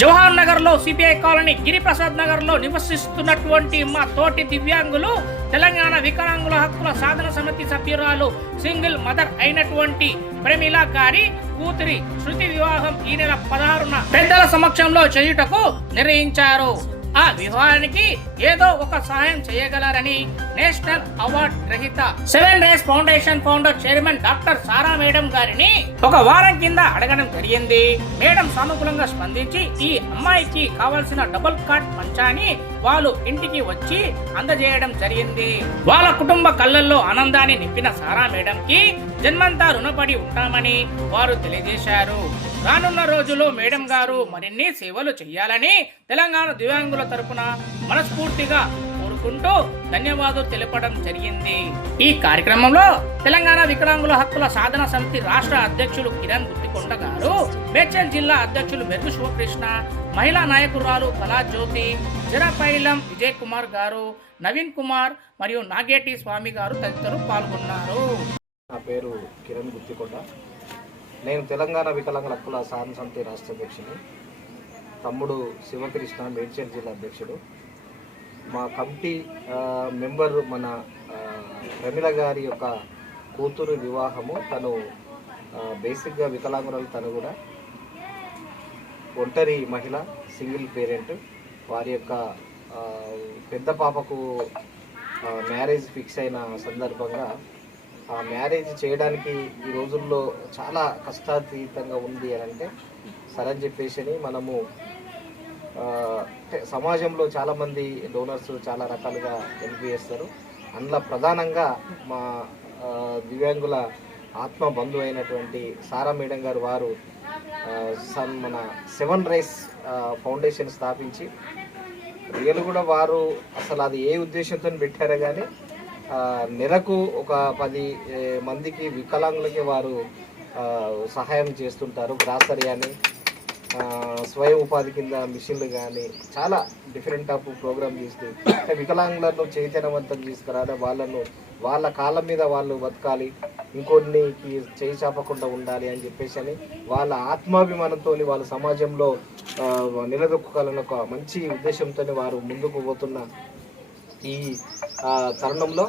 జవహర్ నగర్లో CPI colony Giriprasad నగర్లో నివసిస్తున్నటువంటి మా తోటి దివ్యాంగులు తెలంగాణ వికలాంగుల హక్కుల సాధన సమితి సభ్యురాలు సింగిల్ మదర్ అయినటువంటి ప్రమిళ గారి కూతురి శృతి వివాహం ఈ నెల పదహారున పెద్దల సమక్షంలో చేయుటకు నిర్ణయించారు. ఆ వివాహానికి ఏదో ఒక సహాయం చేయగలరని నేషనల్ అవార్డ్ రహిత seven rays foundation founder chairman doctor Sara madam గారిని ఒక వారం కింద అడగడం జరిగింది. మేడం సానుకూలంగా స్పందించి ఈ అమ్మాయికి కావాల్సిన డబుల్ కార్డ్ పంచాని వాళ్ళు ఇంటికి వచ్చి అందజేయడం జరిగింది. వాళ్ళ కుటుంబ కళ్ళల్లో ఆనందాన్ని నింపిన సారా మేడం కి జన్మంతా రుణపడి ఉంటామని వారు తెలియజేశారు. రానున్న రోజుల్లో మేడం గారు మరిన్ని సేవలు చేయాలని తెలంగాణ దివ్యాంగుల తరపున మనస్ఫూర్తిగా కోరుకుంటూ ధన్యవాదాలు తెలపడం జరిగింది. ఈ కార్యక్రమంలో తెలంగాణ వికలాంగుల హక్కుల సాధన సమితి రాష్ట్ర అధ్యక్షులు కిరణ్ గుత్తికొండ గారు మేడ్చల్ జిల్లా అధ్యక్షులు మెరుగు శివకృష్ణ మహిళా నాయకురాలు కళాజ్యోతి జరపైలం విజయ్ కుమార్ గారు నవీన్ కుమార్ మరియు నాగేటి స్వామి గారు తదితరులు పాల్గొన్నారు. నా పేరు కిరణ్ గుత్తికొండ నేను తెలంగాణ వికలాంగుల హక్కుల సాధన సమితి రాష్ట్ర అధ్యక్షుడు తమ్ముడు శివకృష్ణ మేడ్చల్ జిల్లా అధ్యక్షుడు. మా కమిటీ మెంబర్ మన ప్రమిళ గారి యొక్క కూతురు వివాహము. తను బేసిక్గా వికలాంగురాలు తను కూడా ఒంటరి మహిళ సింగిల్ పేరెంట్. వారి యొక్క పెద్ద పాపకు మ్యారేజ్ ఫిక్స్ అయిన సందర్భంగా ఆ మ్యారేజ్ చేయడానికి ఈ రోజుల్లో చాలా కష్టాతీతంగా ఉంది అని అంటే సరే అని చెప్పేసి మనము సమాజంలో చాలామంది డోనర్స్ చాలా రకాలుగా హెల్ప్ చేస్తారు. అందులో ప్రధానంగా మా దివ్యాంగుల ఆత్మ బంధువు అయినటువంటి సారా మేడం గారు వారు సన్ మన సెవెన్ రైస్ ఫౌండేషన్ స్థాపించి రియల్ కూడా వారు అసలు అది ఏ ఉద్దేశంతో పెట్టారో కానీ నెలకు ఒక పది మందికి వికలాంగులకి వారు సహాయం చేస్తుంటారు గ్రాసరీ అని. స్వయం ఉపాధి కింద మిషన్లు కానీ చాలా డిఫరెంట్ ఆఫ్ ప్రోగ్రామ్ చేస్తూ వికలాంగులను చైతన్యవంతం తీసుకురాలి వాళ్ళను వాళ్ళ కాళ్ళ మీద వాళ్ళు బతకాలి ఇంకొన్నికి చేయి చాపకుండా ఉండాలి అని చెప్పేసి అని వాళ్ళ ఆత్మాభిమానంతో వాళ్ళ సమాజంలో నిలదొక్కాలని ఒక మంచి ఉద్దేశంతో వారు ముందుకు పోతున్న ఈ తరుణంలో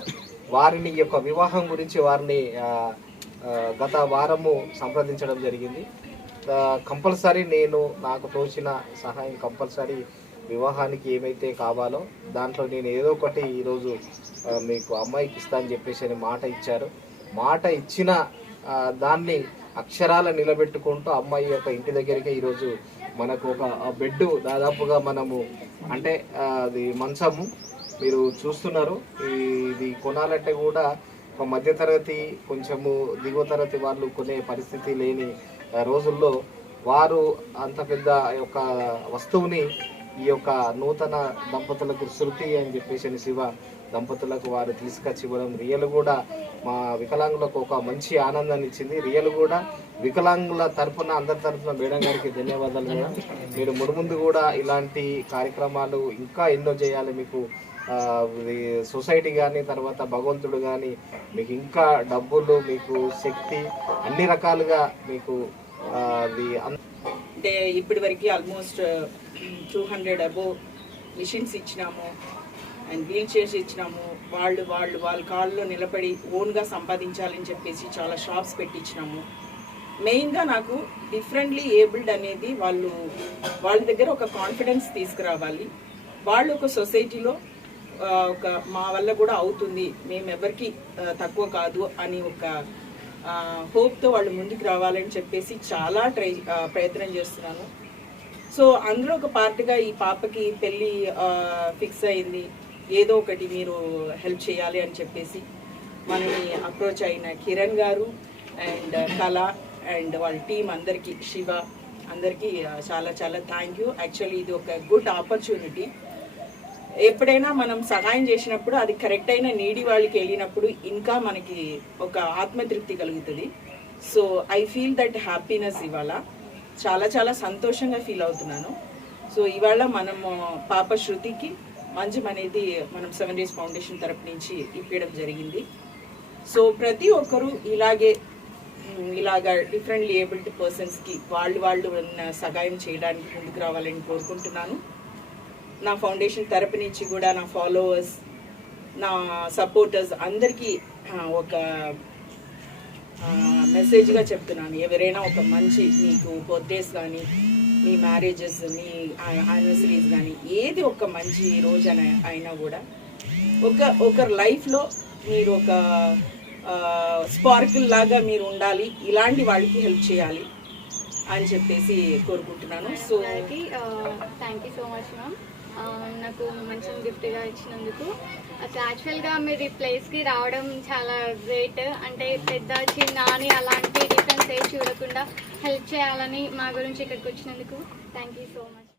వారిని యొక్క వివాహం గురించి వారిని గత వారము సంప్రదించడం జరిగింది. కంపల్సరీ నేను నాకు తోచిన సహాయం కంపల్సరీ వివాహానికి ఏమైతే కావాలో దాంట్లో నేను ఏదో ఒకటి ఈరోజు మీకు అమ్మాయికి ఇస్తా అని చెప్పేసి అని మాట ఇచ్చారు. మాట ఇచ్చిన దాన్ని అక్షరాల నిలబెట్టుకుంటూ అమ్మాయి యొక్క ఇంటి దగ్గరికి ఈరోజు మనకు ఒక బెడ్ దాదాపుగా మనము అంటే అది మంచము. మీరు చూస్తున్నారు. ఈ- ఇది కొనాలంటే కూడా ఒక మధ్యతరగతి కొంచెము దిగువ తరగతి వాళ్ళు కొనే పరిస్థితి లేని రోజుల్లో వారు అంత పెద్ద యొక్క వస్తువుని ఈ యొక్క నూతన దంపతులకు శృతి అని చెప్పేసి అని శివ దంపతులకు వారు తీసుకొచ్చి ఇవ్వడం రియల్ కూడా మా వికలాంగులకు ఒక మంచి ఆనందాన్ని ఇచ్చింది. రియల్ కూడా వికలాంగుల తరఫున అందరి తరఫున మేడం గారికి ధన్యవాదాలు మేడం. మీరు మునుముందు కూడా ఇలాంటి కార్యక్రమాలు ఇంకా ఎన్నో చేయాలి మీకు సొసైటీ కానీ తర్వాత భగవంతుడు కానీ మీకు ఇంకా డబ్బులు మీకు శక్తి అన్ని రకాలుగా మీకు అది అంటే ఇప్పటి వరకు almost two hundred above machines ఇచ్చినాము. అండ్ వీల్ చైర్స్ ఇచ్చినాము. వాళ్ళు వాళ్ళు వాళ్ళ కాళ్ళలో నిలబడి ఓన్గా సంపాదించాలని చెప్పేసి చాలా షాప్స్ పెట్టించినాము మెయిన్గా నాకు డిఫరెంట్లీ ఏబుల్డ్ అనేది వాళ్ళు వాళ్ళ దగ్గర ఒక కాన్ఫిడెన్స్ తీసుకురావాలి. వాళ్ళు ఒక సొసైటీలో ఒక మా వల్ల కూడా అవుతుంది. మేము ఎవరికి తక్కువ కాదు అని ఒక హోప్తో వాళ్ళు ముందుకు రావాలని చెప్పేసి చాలా ట్రై ప్రయత్నం చేస్తున్నాను. సో అందులో ఒక పార్ట్గా ఈ పాపకి పెళ్ళి ఫిక్స్ అయింది. ఏదో ఒకటి మీరు హెల్ప్ చేయాలి అని చెప్పేసి మనని అప్రోచ్ అయిన కిరణ్ గారు అండ్ కళ అండ్ వాళ్ళ టీం అందరికీ శివ అందరికీ చాలా చాలా థ్యాంక్ యూ. యాక్చువల్లీ ఇది ఒక గుడ్ ఆపర్చునిటీ. ఎప్పుడైనా మనం సహాయం చేసినప్పుడు అది కరెక్ట్ అయిన నీడి వాళ్ళకి వెళ్ళినప్పుడు ఇంకా మనకి ఒక ఆత్మతృప్తి కలుగుతుంది. So I feel that happiness ఇవాళ. చాలా చాలా సంతోషంగా ఫీల్ అవుతున్నాను. సో ఇవాళ మనము పాప శృతికి మంచం అనేది మనం సెవెన్ డేస్ ఫౌండేషన్ తరపు నుంచి ఇప్పించడం జరిగింది. సో ప్రతి ఒక్కరూ ఇలాగే ఇలాగ ఇలాగా డిఫరెంట్లీ ఏబుల్డ్ పర్సన్స్కి వాళ్ళు వాళ్ళు ఉన్న సహాయం చేయడానికి ముందుకు రావాలని కోరుకుంటున్నాను. నా ఫౌండేషన్ తరపు నుంచి కూడా నా ఫాలోవర్స్ నా సపోర్టర్స్ అందరికీ ఒక మెసేజ్గా చెప్తున్నాను. ఎవరైనా ఒక మంచి మీకు బర్త్డేస్ కానీ మీ మ్యారేజెస్ మీ యానివర్సరీస్ కానీ ఏది ఒక మంచి రోజు అయినా కూడా ఒక ఒకరి లైఫ్లో మీరు ఒక స్పార్కిల్ లాగా మీరు ఉండాలి ఇలాంటి వాళ్ళకి హెల్ప్ చేయాలి అని చెప్పేసి కోరుకుంటున్నాను. So thank you so much ma'am నాకు మంచి గిఫ్ట్గా ఇచ్చినందుకు. అసలు యాక్చువల్గా మీరు ఈ ప్లేస్కి రావడం చాలా గ్రేట్. అంటే పెద్ద చిన్న అని అలాంటి డిఫరెన్స్ ఏ చూడకుండా హెల్ప్ చేయాలని మా గురించి ఇక్కడికి వచ్చినందుకు. Thank you so much